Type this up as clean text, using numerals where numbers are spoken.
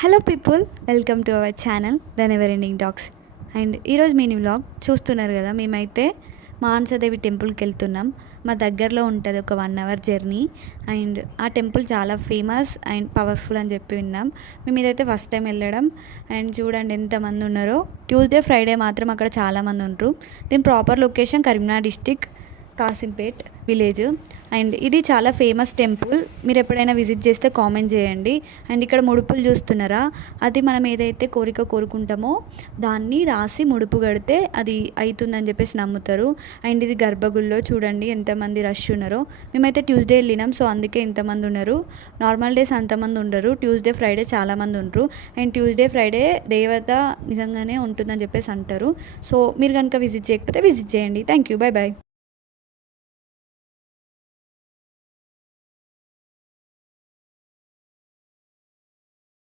Hello people, welcome to our channel the never ending talks. And ఈరోజు mini vlog చూస్తున్నారు కదా. మేమైతే మానసాదేవి టెంపుల్కి వెళ్తున్నాం. మా దగ్గరలో ఉంటుంది, ఒక 1 అవర్ జర్నీ. అండ్ ఆ టెంపుల్ చాలా ఫేమస్ అండ్ పవర్ఫుల్ అని చెప్పి విన్నాం. మేము ఇదైతే ఫస్ట్ టైం వెళ్ళడం. అండ్ చూడండి ఎంతమంది ఉన్నారో. ట్యూస్డే ఫ్రైడే మాత్రం అక్కడ చాలామంది ఉంటారు. దీని proper location Karimnagar district, Kasimpet village. And ఇది చాలా ఫేమస్ టెంపుల్. మీరు ఎప్పుడైనా విజిట్ చేస్తే కామెంట్ చేయండి. అండ్ ఇక్కడ ముడుపులు చూస్తున్నారా, అది మనం ఏదైతే కోరిక కోరుకుంటామో దాన్ని రాసి ముడుపు కడితే అది అవుతుందని చెప్పేసి నమ్ముతారు. అండ్ ఇది గర్భగుడిలో చూడండి ఎంతమంది రష్ ఉన్నారో. మేమైతే ట్యూస్డే వెళ్ళినాం, సో అందుకే ఇంతమంది ఉన్నారు. నార్మల్ డేస్ అంతమంది ఉండరు, ట్యూస్డే ఫ్రైడే చాలామంది ఉంటారు. అండ్ ట్యూస్డే ఫ్రైడే దేవత నిజంగానే ఉంటుందని చెప్పేసి అంటారు. సో మీరు కనుక విజిట్ చేయకపోతే విజిట్ చేయండి. Thank you, bye bye.